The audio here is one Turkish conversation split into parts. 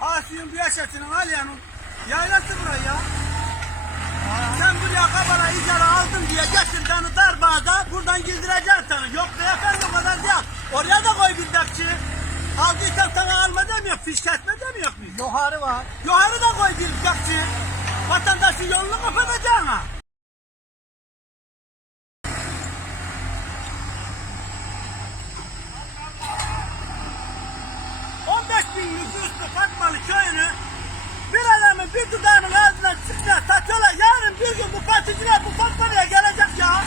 Asiyim bir yaşatının Aliye'nin yaylası buraya ya. Sen buraya kabara icara aldın diye getir beni darbağda buradan gizdireceksin. Yok beyefendi o kadar değil. Oraya da koy bir bekçi. Aldıysan sana alma demiyor, fiş kesme demiyor biz. Yukarı var. Yukarı da koy bir bekçi. Vatandaşın yolunu kapatacaksın ha. ...15 bin nüfuslu Fatmalı köyünü... ...bir adamın bir dudağının ağzından çıksa satıyorlar... ...yarın bir gün bu particiler bu Fatmalı'ya gelecek ya...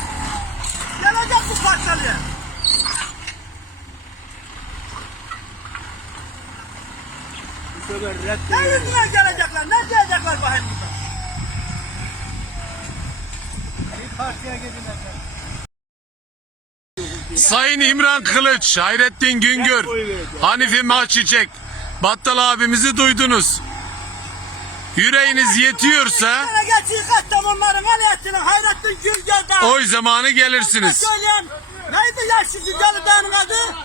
...gelecek bu Fatmalı'ya... Bu sefer red Ne yüzüne gelecekler? Ne diyecekler bakayım burada? Bir partiye gidin efendim. Sayın İmran Kılıç, Hayrettin Güngör, Hanifi Mahçiçek, Battal abimizi duydunuz. Yüreğiniz yetiyorsa oy zamanı gelirsiniz. Neydi Cüccalı Dağı'nın adı?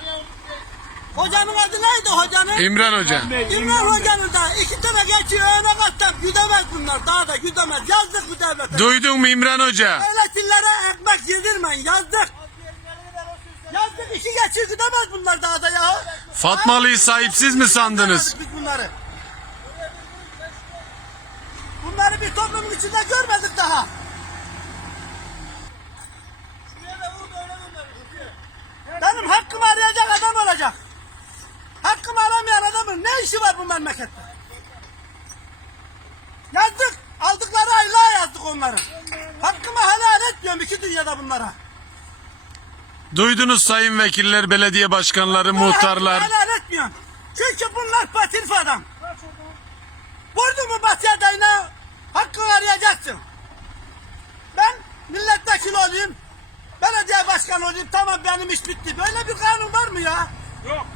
Hocanın adı neydi hocanın? İmran Hoca. İmran Hoca'nın da iki tane geçiyor öne kattan güdemez bunlar daha da güdemez. Yazdık bu devlete. Duydun mu İmran Hoca? Devletillere ekmek yedirmeyin yazdık. Yazdık işi geçiyor güdemez bunlar daha da ya. Fatmalı'yı sahipsiz mi sandınız? Biz bunları. Bunları bir toplumun içinde görmedik daha. Benim hakkımı arayacak adam olacak. Hakkımı aramayan adamın ne işi var bu memlekette? Yazdık. Aldıkları aylığa yazdık onları. Hakkımı helal etmiyorum iki dünyada bunlara. Duydunuz sayın vekiller, belediye başkanları, muhtarlar. Hakkımı helal etmiyorum. Çünkü bunlar patif adam. Vurdu mu Batıya dayına hakkını arayacaksın. Ben milletvekili olayım. Belediye başkanı olayım. Tamam benim iş bitti. Böyle bir kanun var mı ya? Yok.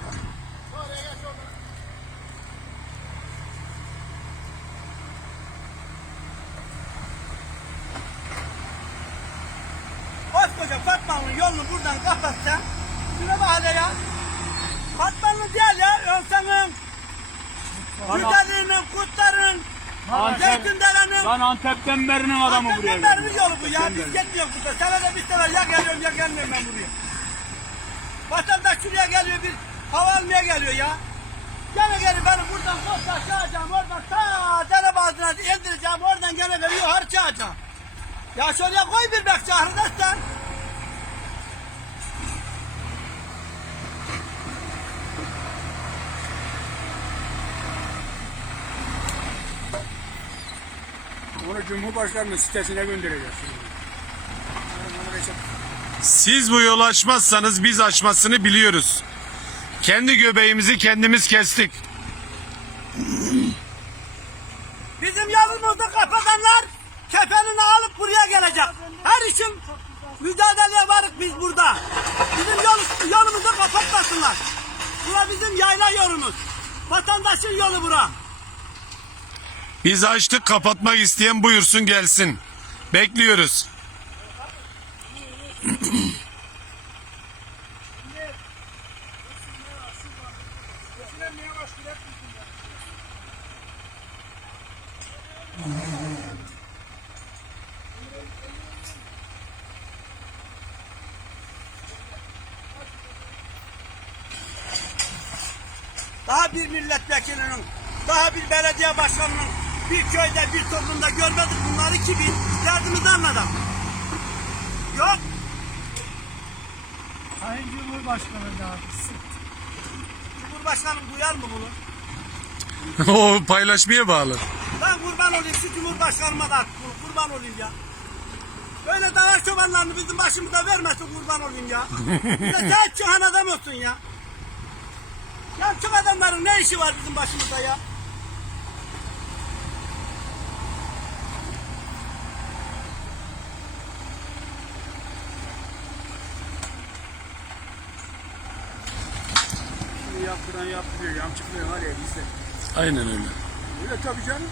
Koskoca Fatma'nın yolunu buradan kapatsan şuna bak hele ya. Fatma'nın değil ya. Ölsenin, Güzelliğinin, Kurtların, Zeytindere'nin, Lan Antep'ten berinin adamı buraya Antep'ten vermiş yolu bu ya. Biz gitmiyoruz burada. Sana da bir sefer ya geliyorum ya gelmiyorum ben buraya. Vatandaş şuraya geliyor bir hava almaya geliyor ya. Gene geri beni buradan kosta aşağıcağım oradan ta dere bazına indireceğim oradan gene yukarı çağıracağım. Ya şuraya koy bir bekçi arkadaşlar. Onu Cumhurbaşkanı'nın sitesine göndereceğiz. Siz bu yolu açmazsanız biz açmasını biliyoruz. Kendi göbeğimizi kendimiz kestik. Bizim yolumuzu kapatanlar kefenini alıp buraya gelecek. Her işin mücadeleye varık biz burada. Bizim yol, yolumuzu kapatmasınlar. Bura bizim yayla yolumuz. Vatandaşın yolu bura. Biz açtık kapatmak isteyen buyursun gelsin. Bekliyoruz. Daha bir milletvekilinin, daha bir belediye başkanının bir köyde bir toplumda görmedik bunları ki biz yardımından adam. Yok. Sayın Cumhurbaşkanı da Cumhurbaşkanım duyar mı bunu? o paylaşmaya bağlı. Ben kurban olayım şu Cumhurbaşkanıma da at, kur- kurban olayım ya. Böyle dağ çobanlarını bizim başımıza vermesin kurban olayım ya. Bize sahip çıkan adam olsun ya. Ya çok adamların ne işi var bizim başımızda ya? Yaptıran yaptırıyor. Yamçıklıyor ya bizde. Aynen öyle. Öyle tabii canım.